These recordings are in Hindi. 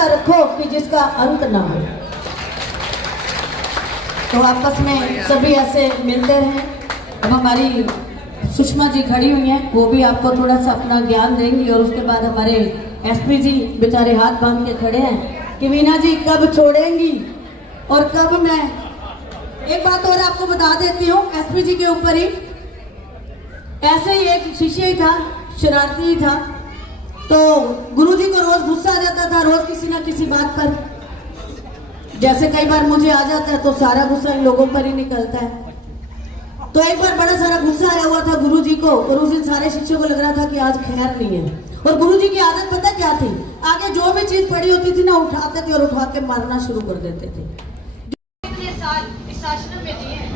ऐसा रखो कि जिसका अंत ना हो। तो आपस में सभी ऐसे मिलते रहें। अब हमारी सुषमा जी खड़ी हुई हैं, वो भी आपको थोड़ा सा अपना ज्ञान देंगी और उसके बाद हमारे एसपी जी बेचारे हाथ बांध के खड़े हैं कि वीना जी कब छोड़ेंगी और कब मैं। एक बात और आपको बता देती हूँ एसपी जी के ऊपर ही, ऐसे ही एक शिष्य ही था, शरारती ही था, तो गुरुजी को रोज गुस्सा आ जाता था, रोज किसी ना किसी बात पर। जैसे कई बार मुझे आ जाता है तो सारा गुस्सा इन लोगों पर ही निकलता है। तो एक बार बड़ा सारा गुस्सा आया हुआ था गुरुजी को और उस दिन सारे शिष्यों को लग रहा था कि आज खैर नहीं है। और गुरुजी की आदत पता क्या थी, आगे जो भी चीज पड़ी होती थी ना उठाते थे और उठा के मारना शुरू कर देते थे। कितने साल इस आश्रम में दिए हैं?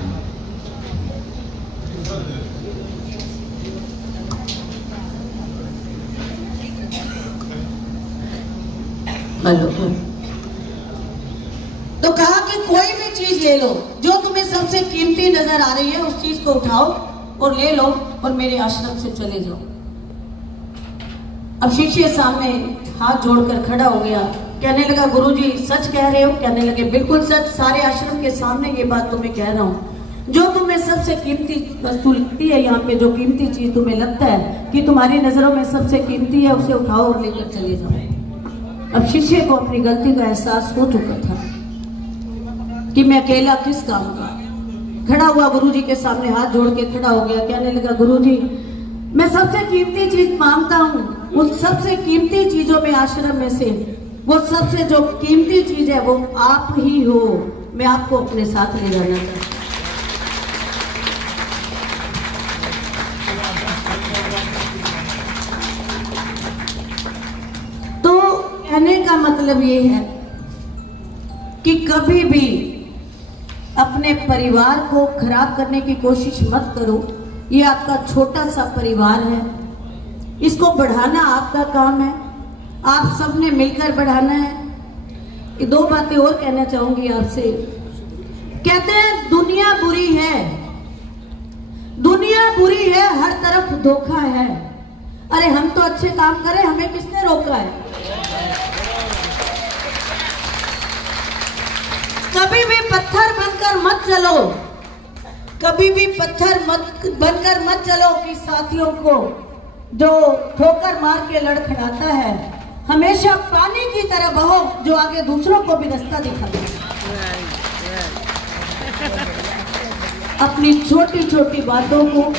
हेलो। तो कहा कि कोई भी चीज ले लो जो तुम्हें सबसे कीमती नजर आ रही है, उस चीज को उठाओ और ले लो और मेरे आश्रम से चले जाओ। अब शिष्य सामने हाथ जोड़कर खड़ा हो गया, कहने लगा गुरुजी सच कह रहे हो? कहने लगे बिल्कुल सच, सारे आश्रम के सामने ये बात तुम्हें कह रहा हूँ। जो तुम्हें सबसे कीमती वस्तु लगती है यहाँ पे, जो कीमती चीज तुम्हें लगता है कि तुम्हारी नजरों में सबसे कीमती है, उसे उठाओ और लेकर चले जाओ। अब शिष्य को अपनी गलती का एहसास हो चुका था कि मैं अकेला किस काम का। खड़ा हुआ गुरुजी के सामने हाथ जोड़ के खड़ा हो गया, कहने लगा गुरुजी मैं सबसे कीमती चीज मांगता हूँ, उस सबसे कीमती चीजों में आश्रम में से वो सबसे जो कीमती चीज है वो आप ही हो। मैं आपको अपने साथ ले जाना चाहता हूँ। तो कहने का मतलब ये है कि कभी भी अपने परिवार को खराब करने की कोशिश मत करो। ये आपका छोटा सा परिवार है, इसको बढ़ाना आपका काम है, आप सबने मिलकर बढ़ाना है। दो बातें और कहना चाहूंगी आपसे। कहते हैं दुनिया बुरी है, दुनिया बुरी है, हर तरफ धोखा है। अरे हम तो अच्छे काम करें, हमें किसने रोका है? कभी भी पत्थर बनकर मत चलो, कभी भी पत्थर बनकर मत चलो कि साथियों को जो ठोकर मार के लड़खड़ाता है। हमेशा पानी की तरह बहो जो आगे दूसरों को भी रास्ता दिखाता है। अपनी छोटी छोटी बातों को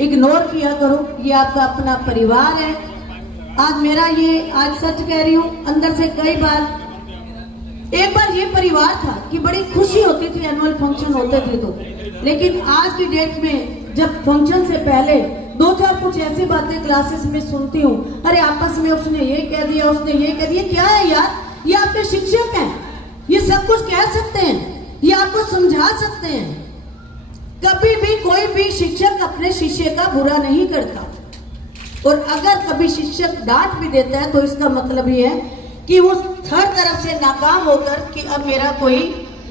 इग्नोर किया करो। ये आपका अपना परिवार है। आज मेरा ये, आज सच कह रही हूँ, अंदर से कई बार, एक बार ये परिवार था कि बड़ी खुशी होती थी एनुअल फंक्शन होते थे तो, लेकिन आज की डेट में जब फंक्शन से पहले दो चार कुछ ऐसी बातें क्लासेस में सुनती हूँ, अरे आपस में उसने ये कह दिया, उसने ये कह दिया। क्या है यार, ये आपके शिक्षक हैं, ये सब कुछ कह सकते हैं, ये आपको समझा सकते हैं। कभी भी कोई भी शिक्षक अपने शिष्य का बुरा नहीं करता, और अगर कभी शिक्षक डांट भी देता है तो इसका मतलब ये है कि वो हर तरफ से नाकाम होकर कि अब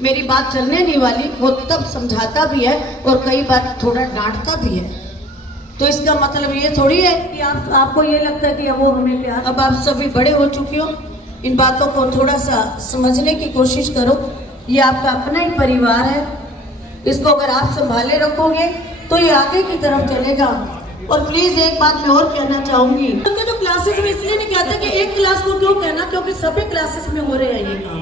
मेरी बात चलने नहीं वाली, वो तब समझाता भी है और कई बार थोड़ा डांटता भी है। तो इसका मतलब ये थोड़ी है कि आपको ये लगता है कि अब वो हमें प्यार। अब आप सभी बड़े हो चुके हो, इन बातों को थोड़ा सा समझने की कोशिश करो। ये आपका अपना ही परिवार है, इसको अगर आप संभाले रखोगे तो ये आगे की तरफ चलेगा। और प्लीज एक बात मैं और कहना चाहूंगी, क्योंकि जो क्लासेस में इसलिए नहीं कहते कि एक क्लास को क्यों कहना, क्योंकि सभी क्लासेस में हो रहे हैं ये काम।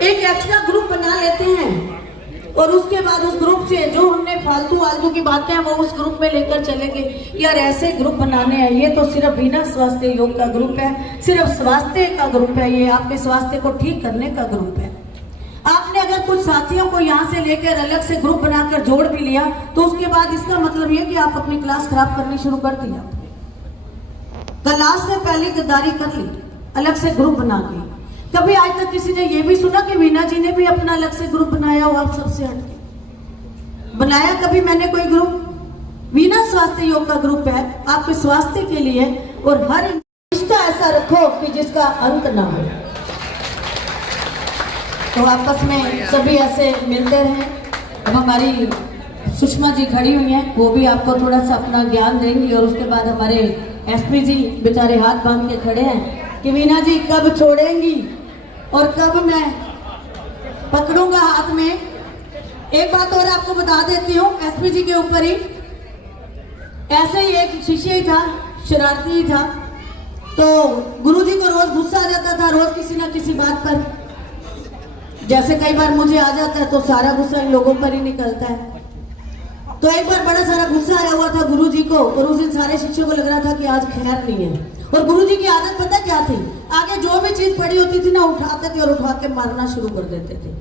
एक एक्स्ट्रा ग्रुप बना लेते हैं और उसके बाद उस ग्रुप से जो हमने फालतू की बातें हैं वो उस ग्रुप में लेकर चलेंगे। यार ऐसे ग्रुप बनाने हैं, ये तो सिर्फ बिना स्वास्थ्य योग का ग्रुप है, सिर्फ स्वास्थ्य का ग्रुप है, ये आपके स्वास्थ्य को ठीक करने का ग्रुप है। आपने अगर कुछ साथियों को यहाँ से लेकर अलग से ग्रुप बनाकर जोड़ भी लिया तो उसके बाद इसका मतलब ये कि आप अपनी क्लास खराब करनी शुरू कर दिया। क्लास से पहले गद्दारी कर ली अलग से ग्रुप बना के। कभी आज तक किसी ने ये भी सुना कि वीना जी ने भी अपना अलग से ग्रुप बनाया हो? आप सबसे हटके बनाया कभी मैंने कोई ग्रुप? वीना स्वास्थ्य योग का ग्रुप है, आपके स्वास्थ्य के लिए, और हर रिश्ता ऐसा रखो कि जिसका अंत ना हो। तो आपस में सभी ऐसे मिलते रहें। अब हमारी सुषमा जी खड़ी हुई हैं, वो भी आपको थोड़ा सा अपना ज्ञान देंगी और उसके बाद हमारे एसपी जी बेचारे हाथ बांध के खड़े हैं कि वीना जी कब छोड़ेंगी और कब मैं पकड़ूंगा हाथ में। एक बात और आपको बता देती हूँ, एसपी जी के ऊपर ही ऐसे ही एक शिष्य ही था, शरारती ही था। तो गुरुजी को रोज गुस्सा आ जाता था, रोज किसी ना किसी बात पर। जैसे कई बार मुझे आ जाता है तो सारा गुस्सा इन लोगों पर ही निकलता है। तो एक बार बड़ा सारा गुस्सा आया हुआ था गुरुजी को, और उस दिन सारे शिष्यों को लग रहा था कि आज खैर नहीं है। और गुरुजी की आदत पता क्या थी, आगे जो भी चीज पड़ी होती थी ना उठाते थे और उठा के मारना शुरू कर देते थे।